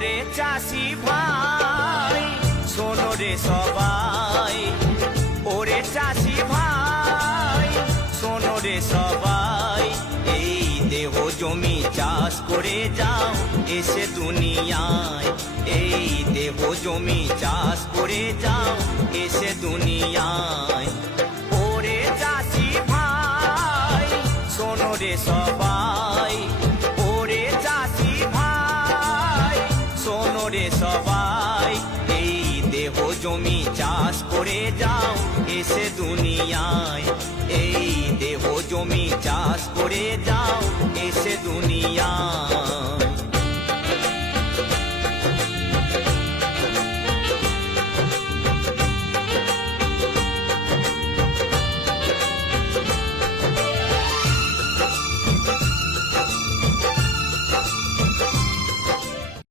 ওরে চাষি ভাই শোনো রে সবাই, ওরে চাষি ভাই শোনো রে সবাই, এই দেহ জমি চাষ করে যাও এসে দুনিয়ায়, এই দেহ জমি চাষ করে যাও এসে দুনিয়ায়। ওরে চাষি ভাই শোনো রে সবাই, ওরে চাষি ভাই শোনো রে সবাই, এই দেহ জমি চাষ করে যাও এসে দুনিয়ায়, এই দেহ জমি চাষ করে যাও এসে দুনিয়ায়।